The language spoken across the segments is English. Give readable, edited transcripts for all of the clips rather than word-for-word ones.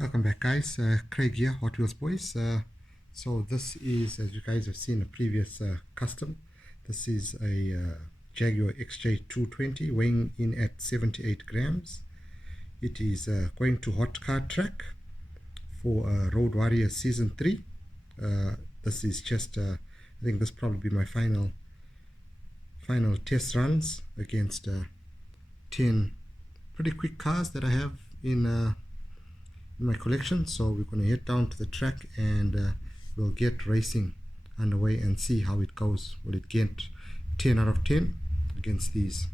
Welcome back, guys. Craig here, Hot Wheels boys. So this is, as you guys have seen, a previous custom. This is a Jaguar XJ220 weighing in at 78 grams. It is going to hot car track for Road Warrior Season 3. This is just, I think this probably be my final test runs against 10 pretty quick cars that I have in my collection. So we're going to head down to the track and we'll get racing underway and see how it goes. Will it get 10 out of 10 against these?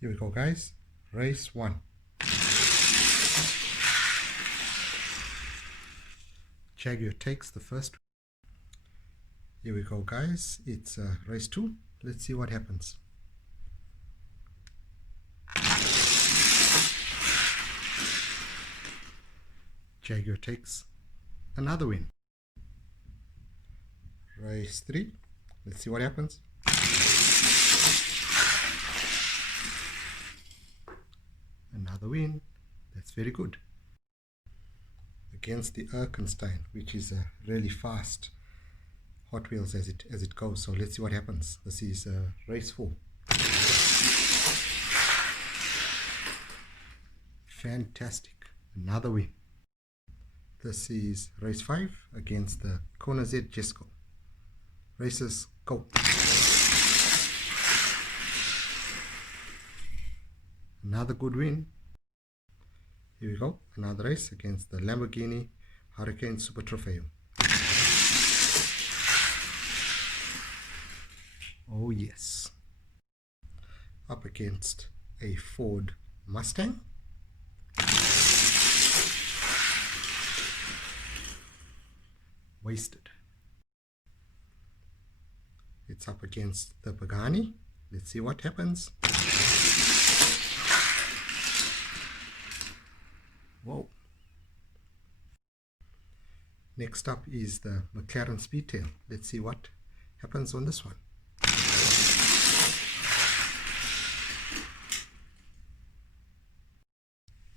Here we go, guys. Race 1. Jaguar takes the first. Here we go, guys. It's race 2. Let's see what happens. Jaguar takes another win. Race 3. Let's see what happens. Another win. That's very good. Against the Erkenstein, which is a really fast Hot Wheels as it goes. So let's see what happens. This is race 4. Fantastic. Another win. This is race 5 against the Kona Z Jesco. Races go. Another good win. Here we go. Another race against the Lamborghini Hurricane Super Trofeo. Oh yes. Up against a Ford Mustang. Wasted. It's up against the Pagani. Let's see what happens. Whoa. Next up is the McLaren Speedtail. Let's see what happens on this one.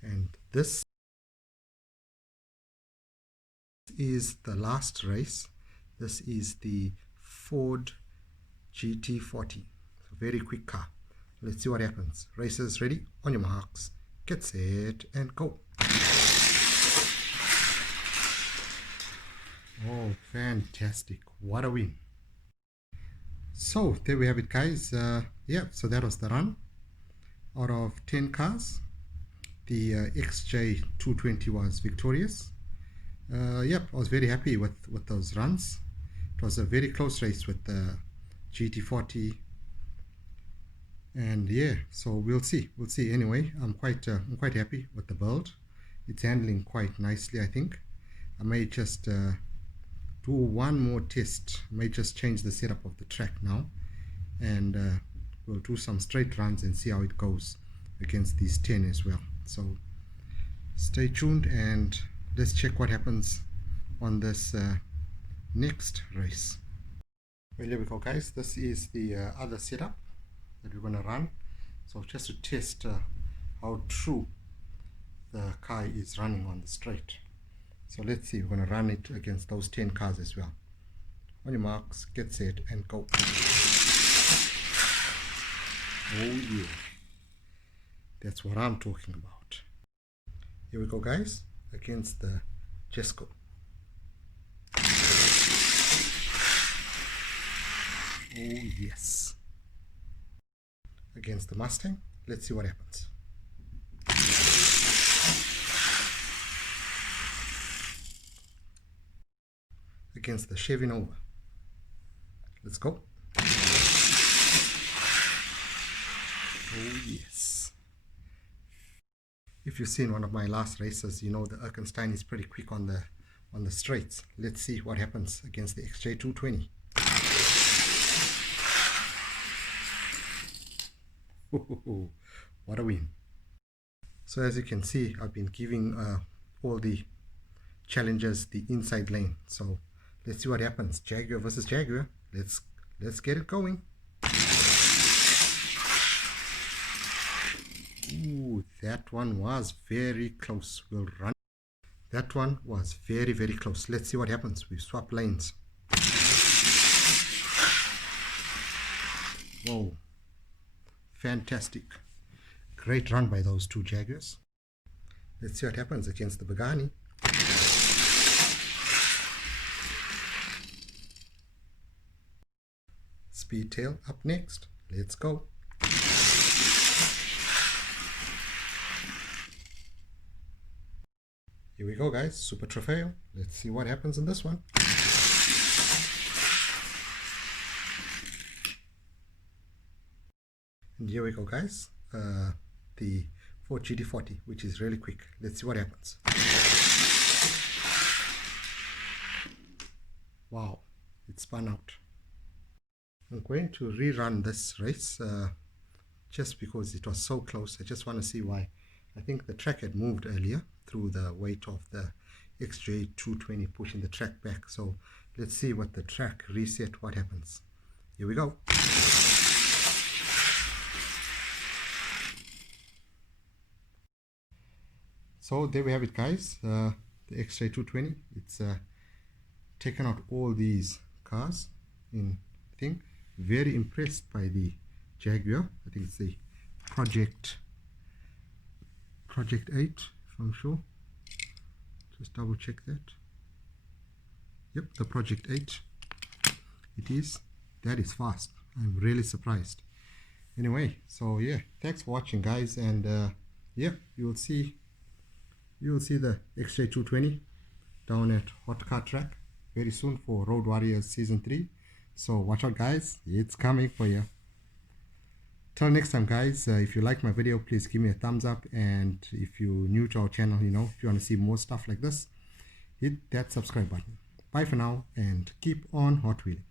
And this is the last race. This is the Ford GT40. Very quick car. Let's see what happens. Racers ready? On your marks, get set, and go. Oh, fantastic. What a win. So there we have it, guys. Yeah, so that was the run. Out of 10 cars, the XJ220 was victorious. Yep, I was very happy with those runs. It was a very close race with the GT40, and yeah, so we'll see. Anyway, I'm quite happy with the build. It's handling quite nicely. I think I may just do one more test. May just change the setup of the track now, and we'll do some straight runs and see how it goes against these 10 as well. So stay tuned and let's check what happens on this next race. Well, here we go, guys. This is the other setup that we're going to run. So just to test how true the car is running on the straight. So let's see, we're going to run it against those 10 cars as well. On your marks, get set, and go. Oh yeah. That's what I'm talking about. Here we go, guys, against the Jesco. Oh yes. Against the Mustang. Let's see what happens. Against the Chevy Nova. Let's go. Oh yes. If you've seen one of my last races, you know the Erkenstein is pretty quick on the straights. Let's see what happens against the XJ220. What a win. So as you can see, I've been giving all the challengers the inside lane. So let's see what happens. Jaguar versus Jaguar. Let's get it going. Ooh, Ooh, that one was very close. We'll run. That one was very, very close. Let's see what happens. We swap lanes. Whoa. Fantastic. Great run by those two Jaguars. Let's see what happens against the Pagani. Speedtail up next. Let's go. Here we go, guys. Super Trofeo. Let's see what happens in this one. And here we go, guys. The Ford GT40, which is really quick. Let's see what happens. Wow, it spun out. I'm going to rerun this race just because it was so close. I just want to see why. I think the track had moved earlier through the weight of the XJ220 pushing the track back. So let's see what the track reset, what happens. Here we go. So there we have it, guys. The XJ220. It's taken out all these cars in thing. Very impressed by the Jaguar. I think it's the Project 8, if I'm sure. Just double check that. Yep, the Project 8. It is. That is fast. I'm really surprised. Anyway, so yeah, thanks for watching, guys, and yeah, you'll see the XJ220 down at Hot Car Track very soon for Road Warriors Season 3. So watch out, guys, it's coming for you. Till next time, guys, if you like my video, please give me a thumbs up, and if you're new to our channel, you know, if you want to see more stuff like this, hit that subscribe button. Bye for now, and keep on Hot Wheeling.